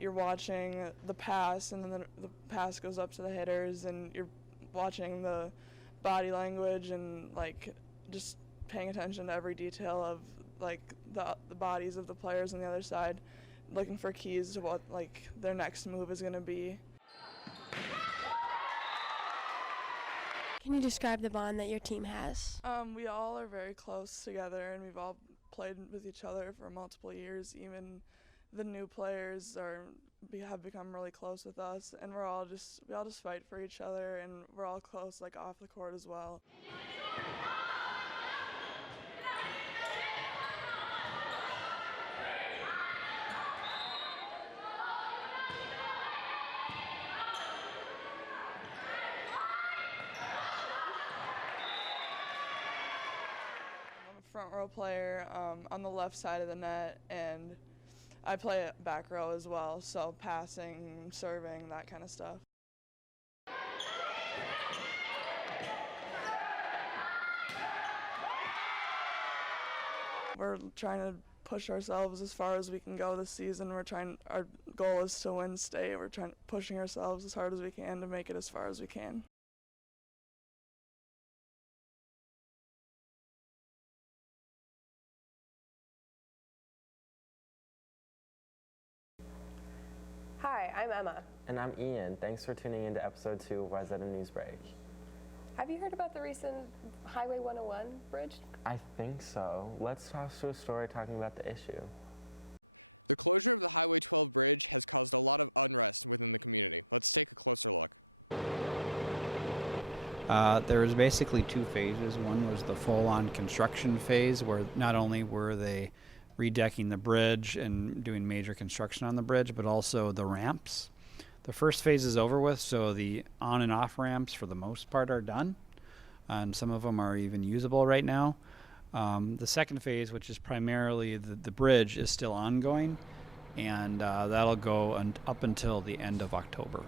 You're watching the pass, and then the pass goes up to the hitters, and you're watching the body language and like just paying attention to every detail of like the bodies of the players on the other side, looking for keys to what like their next move is going to be. Can you describe the bond that your team has? We all are very close together, and we've all played with each other for multiple years. Even the new players have become really close with us, and we all just fight for each other, and we're all close like off the court as well. Front row player on the left side of the net, and I play back row as well, so passing, serving, that kind of stuff. We're trying to push ourselves as far as we can go this season. Our goal is to win state. We're pushing ourselves as hard as we can to make it as far as we can. Hi, I'm Emma. And I'm Ian. Thanks for tuning in to episode 2 of Wayzata NewsBreak. Have you heard about the recent Highway 101 bridge? I think so. Let's toss to a story talking about the issue. There was basically 2 phases. One was the full-on construction phase, where not only were they redecking the bridge and doing major construction on the bridge, but also the ramps. The first phase is over with, so the on and off ramps for the most part are done, and some of them are even usable right now. The second phase, which is primarily the bridge, is still ongoing, and that'll go up until the end of October.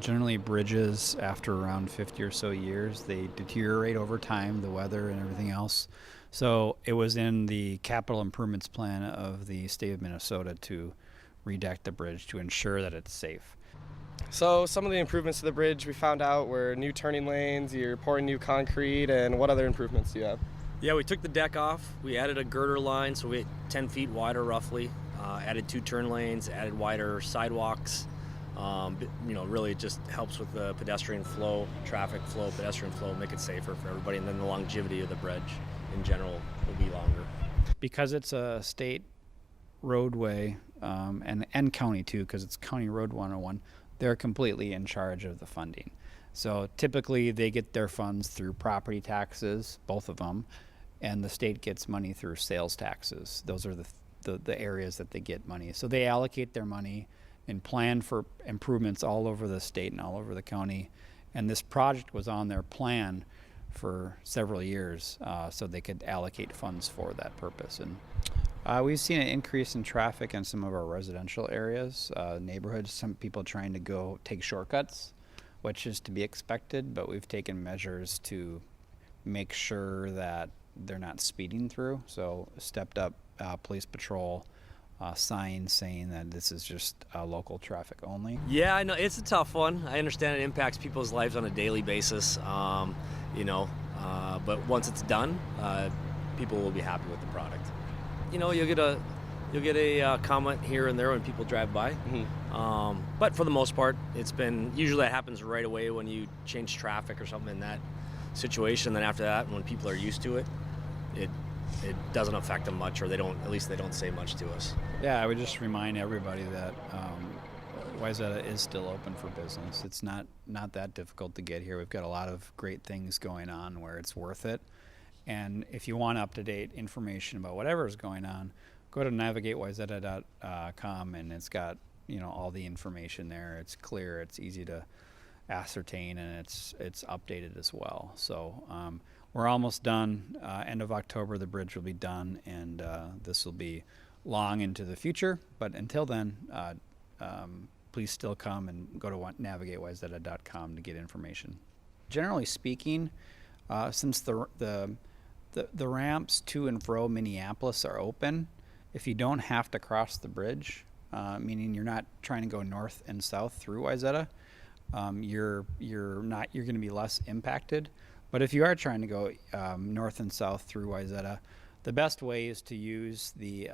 Generally, bridges, after around 50 or so years, they deteriorate over time, the weather and everything else. So it was in the capital improvements plan of the state of Minnesota to redeck the bridge to ensure that it's safe. So some of the improvements to the bridge we found out were new turning lanes, you're pouring new concrete, and what other improvements do you have? Yeah, we took the deck off, we added a girder line, so we 10 feet wider roughly, added 2 turn lanes, added wider sidewalks. Really it just helps with the pedestrian flow, traffic flow, pedestrian flow, make it safer for everybody, and then the longevity of the bridge in general will be longer. Because it's a state roadway, and county too, because it's County Road 101, they're completely in charge of the funding. So typically they get their funds through property taxes, both of them, and the state gets money through sales taxes. Those are the areas that they get money. So they allocate their money and plan for improvements all over the state and all over the county. And this project was on their plan for several years, so they could allocate funds for that purpose. And we've seen an increase in traffic in some of our residential areas, neighborhoods, some people trying to go take shortcuts, which is to be expected, but we've taken measures to make sure that they're not speeding through. So stepped up police patrol, signs saying that this is just local traffic only. Yeah, I know it's a tough one. I understand it impacts people's lives on a daily basis, but once it's done, people will be happy with the product. You'll get a comment here and there when people drive by, but for the most part, usually that happens right away when you change traffic or something in that situation. Then after that, when people are used to it, it doesn't affect them much, or they don't say much to us. Yeah, I would just remind everybody that Wayzata is still open for business. It's not that difficult to get here. We've got a lot of great things going on where it's worth it. And if you want up-to-date information about whatever is going on, go to navigate.wayzata.com, and it's got all the information there. It's clear, it's easy to ascertain, and it's updated as well. So we're almost done. End of October, the bridge will be done, and this will be long into the future. But until then, please still come and go to navigate.wayzata.com to get information. Generally speaking, since the ramps to and fro Minneapolis are open, if you don't have to cross the bridge, meaning you're not trying to go north and south through Wayzata, you're going to be less impacted. But if you are trying to go north and south through Wayzata, the best way is to use the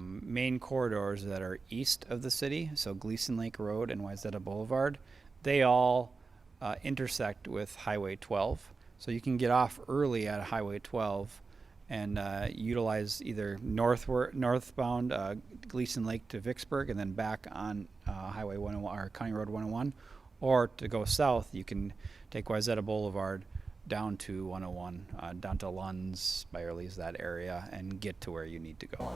main corridors that are east of the city, so Gleason Lake Road and Wayzata Boulevard. They all intersect with Highway 12, so you can get off early at Highway 12 and utilize either northbound Gleason Lake to Vicksburg and then back on Highway 101 or County Road 101, or to go south, you can take Wayzata Boulevard down to 101, down to Lunds, Byerly's, that area, and get to where you need to go.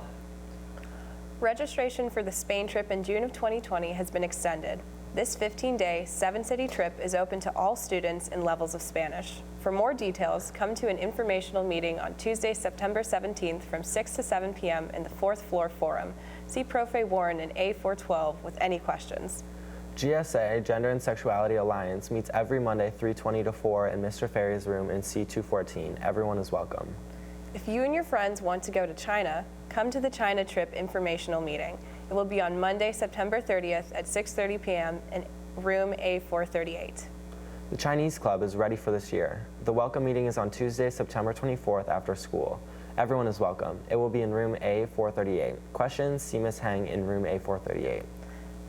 Registration for the Spain trip in June of 2020 has been extended. This 15-day, 7-city trip is open to all students in levels of Spanish. For more details, come to an informational meeting on Tuesday, September 17th from 6 to 7 p.m. in the 4th floor forum. See Profe Warren in A412 with any questions. GSA, Gender and Sexuality Alliance, meets every Monday 3:20 to 4 in Mr. Ferry's room in C214. Everyone is welcome. If you and your friends want to go to China, come to the China Trip informational meeting. It will be on Monday, September 30th at 6:30 p.m. in room A438. The Chinese Club is ready for this year. The welcome meeting is on Tuesday, September 24th after school. Everyone is welcome. It will be in room A438. Questions, see Ms. Heng in room A438.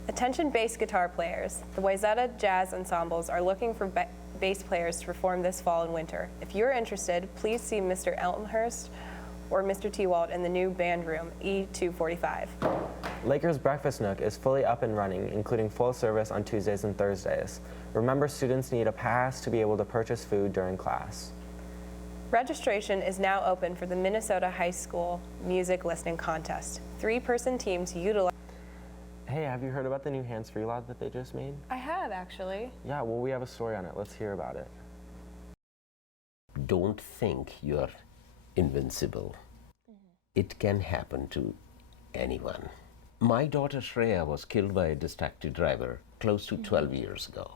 Attention bass guitar players. The Wayzata Jazz Ensembles are looking for bass players to perform this fall and winter. If you're interested, please see Mr. Elmhurst or Mr. Tewalt in the new band room, E245. Lakers Breakfast Nook is fully up and running, including full service on Tuesdays and Thursdays. Remember, students need a pass to be able to purchase food during class. Registration is now open for the Minnesota High School Music Listening Contest. 3-person teams utilize... Hey, have you heard about the new hands-free law that they just made? I have, actually. Yeah, well, we have a story on it. Let's hear about it. Don't think you're invincible. It can happen to anyone. My daughter Shreya was killed by a distracted driver close to 12 years ago.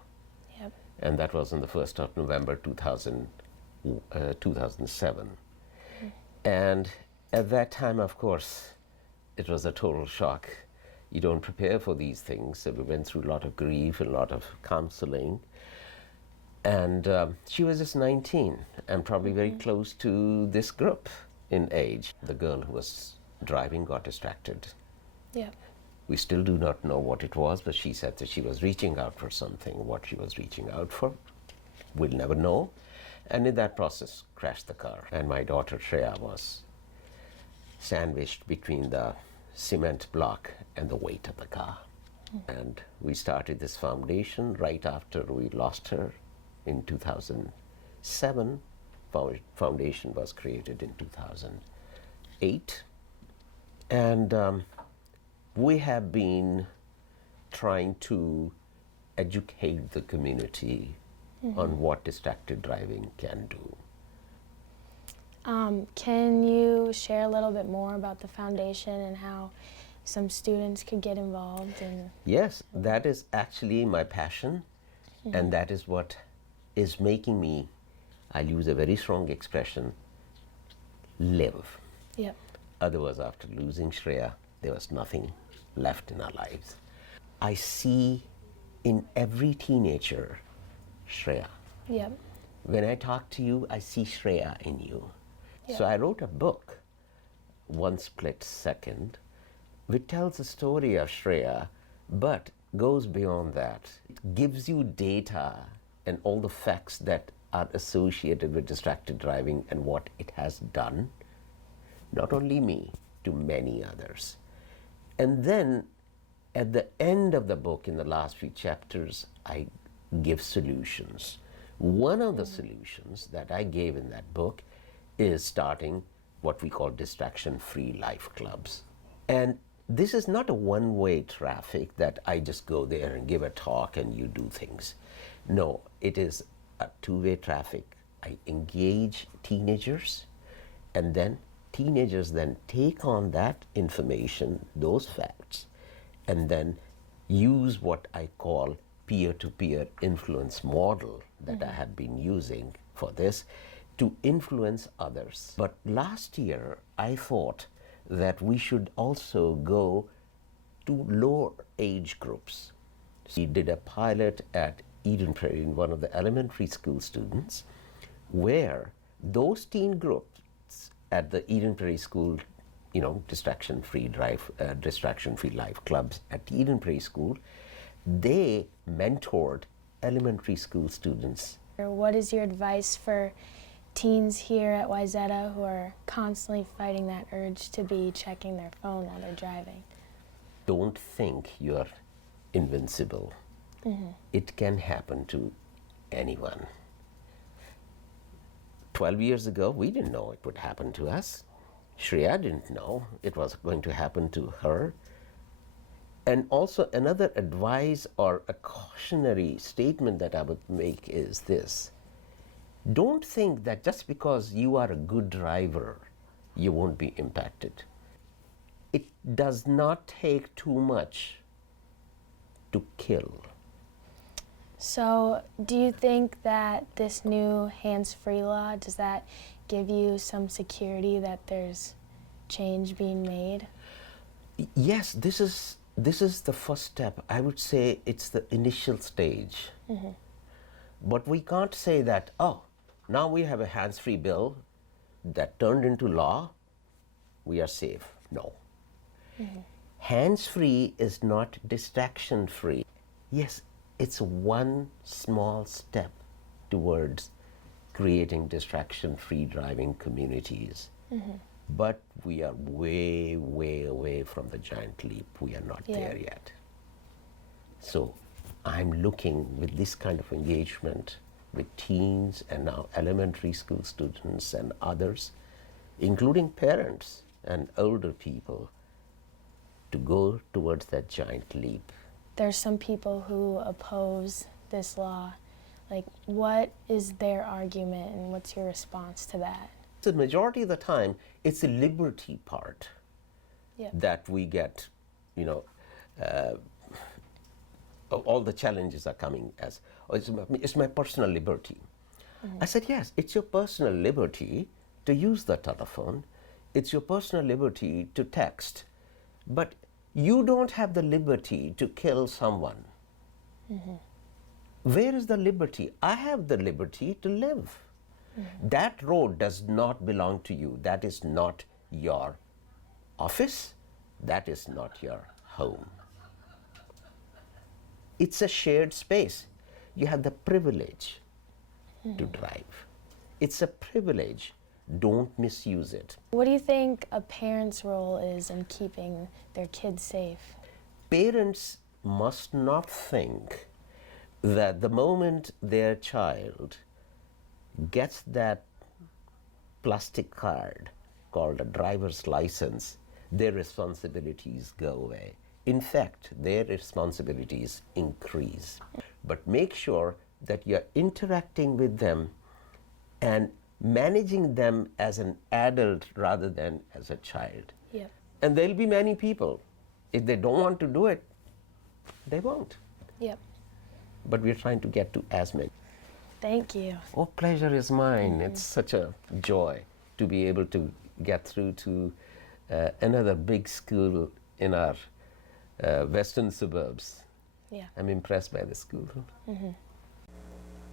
Yep. And that was on the 1st of November 2007. And at that time, of course, it was a total shock. You don't prepare for these things. So we went through a lot of grief, a lot of counseling. And she was just 19 and probably very close to this group in age. The girl who was driving got distracted. Yeah. We still do not know what it was, but she said that she was reaching out for something. What she was reaching out for, we'll never know. And in that process, crashed the car. And my daughter Shreya was sandwiched between the cement block and the weight of the car. And we started this foundation right after we lost her in 2007. Foundation was created in 2008. And we have been trying to educate the community on what distracted driving can do. Can you share a little bit more about the foundation and how some students could get involved? Yes, that is actually my passion, and that is what is making me, I'll use a very strong expression, live. Yep. Otherwise, after losing Shreya, there was nothing left in our lives. I see in every teenager Shreya. Yep. When I talk to you, I see Shreya in you. Yeah. So I wrote a book, One Split Second, which tells the story of Shreya, but goes beyond that. It gives you data and all the facts that are associated with distracted driving and what it has done, not only me, to many others. And then at the end of the book, in the last few chapters, I give solutions. One of the solutions that I gave in that book is starting what we call distraction-free life clubs. And this is not a one-way traffic that I just go there and give a talk and you do things. No, it is a two-way traffic. I engage teenagers, and then teenagers then take on that information, those facts, and then use what I call peer-to-peer influence model that I have been using for this to influence others. But last year, I thought that we should also go to lower age groups. We did a pilot at Eden Prairie in one of the elementary school students, where those teen groups at the Eden Prairie School, distraction-free life clubs at Eden Prairie School, they mentored elementary school students. What is your advice for teens here at Wayzata who are constantly fighting that urge to be checking their phone while they're driving? Don't think you're invincible. It can happen to anyone. 12 years ago, we didn't know it would happen to us. Shreya didn't know it was going to happen to her. And also another advice or a cautionary statement that I would make is this. Don't think that just because you are a good driver, you won't be impacted. It does not take too much to kill. So, do you think that this new hands-free law, does that give you some security that there's change being made? Yes, this is the first step. I would say it's the initial stage. But we can't say that, oh, now we have a hands-free bill that turned into law, we are safe. No. Hands-free is not distraction-free. Yes, it's one small step towards creating distraction-free driving communities. But we are way, way away from the giant leap. We are not there yet. So I'm looking with this kind of engagement with teens and now elementary school students and others, including parents and older people, to go towards that giant leap. There's some people who oppose this law. Like, what is their argument and what's your response to that? The majority of the time, it's the liberty part that we get, all the challenges are coming as, oh, it's my personal liberty. I said, yes, it's your personal liberty to use the telephone. It's your personal liberty to text. But you don't have the liberty to kill someone. Where is the liberty? I have the liberty to live. That road does not belong to you. That is not your office. That is not your home. It's a shared space. You have the privilege to drive. It's a privilege. Don't misuse it. What do you think a parent's role is in keeping their kids safe? Parents must not think that the moment their child gets that plastic card called a driver's license, their responsibilities go away. In fact, their responsibilities increase. But make sure that you're interacting with them and managing them as an adult rather than as a child. And there'll be many people, if they don't want to do it, they won't. But we're trying to get to as many. Thank you. Oh, pleasure is mine. It's such a joy to be able to get through to another big school in our western suburbs. I'm impressed by the school.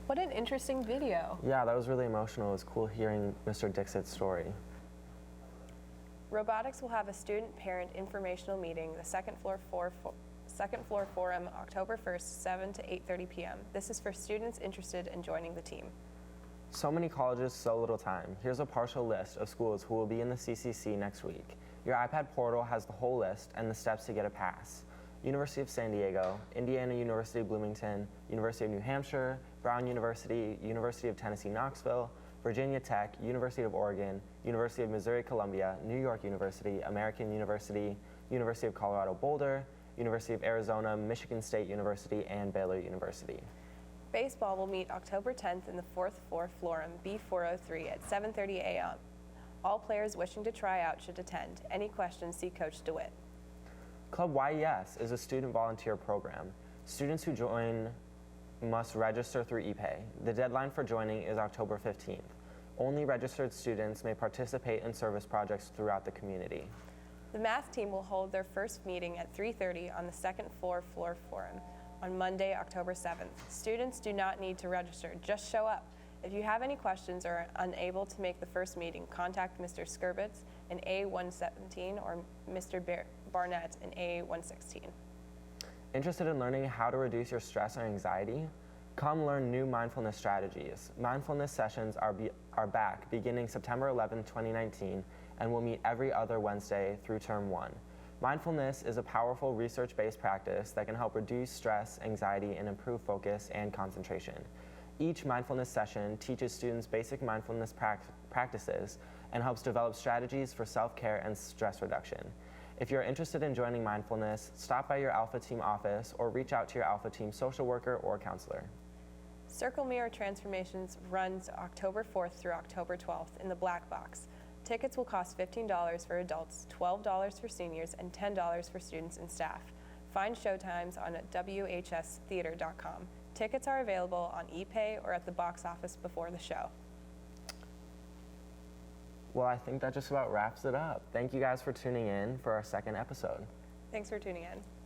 What an interesting video. Yeah, that was really emotional. It was cool hearing Mr. Dixit's story. Robotics will have a student-parent informational meeting, the second floor forum, October 1st, 7 to 8:30 p.m. This is for students interested in joining the team. So many colleges, so little time. Here's a partial list of schools who will be in the CCC next week. Your iPad portal has the whole list and the steps to get a pass. University of San Diego, Indiana University Bloomington, University of New Hampshire, Brown University, University of Tennessee Knoxville, Virginia Tech, University of Oregon, University of Missouri Columbia, New York University, American University, University of Colorado Boulder, University of Arizona, Michigan State University, and Baylor University. Baseball will meet October 10th in the 4th floor forum, B403 at 7:30 a.m. All players wishing to try out should attend. Any questions, see Coach DeWitt. Club Y.E.S is a student volunteer program. Students who join must register through ePay. The deadline for joining is October 15th. Only registered students may participate in service projects throughout the community. The math team will hold their first meeting at 3:30 on the second floor forum on Monday, October 7th. Students do not need to register, just show up. If you have any questions or are unable to make the first meeting, contact Mr. Skirbitz in A117 or Mr. Barnett in A116. Interested in learning how to reduce your stress or anxiety? Come learn new mindfulness strategies. Mindfulness sessions are back beginning September 11, 2019, and will meet every other Wednesday through term 1. Mindfulness is a powerful research-based practice that can help reduce stress, anxiety, and improve focus and concentration. Each mindfulness session teaches students basic mindfulness practices and helps develop strategies for self-care and stress reduction. If you're interested in joining mindfulness, stop by your Alpha Team office or reach out to your Alpha Team social worker or counselor. Circle Mirror Transformations runs October 4th through October 12th in the Black Box. Tickets will cost $15 for adults, $12 for seniors, and $10 for students and staff. Find Showtimes on WHStheater.com. Tickets are available on ePay or at the box office before the show. Well, I think that just about wraps it up. Thank you guys for tuning in for our second episode. Thanks for tuning in.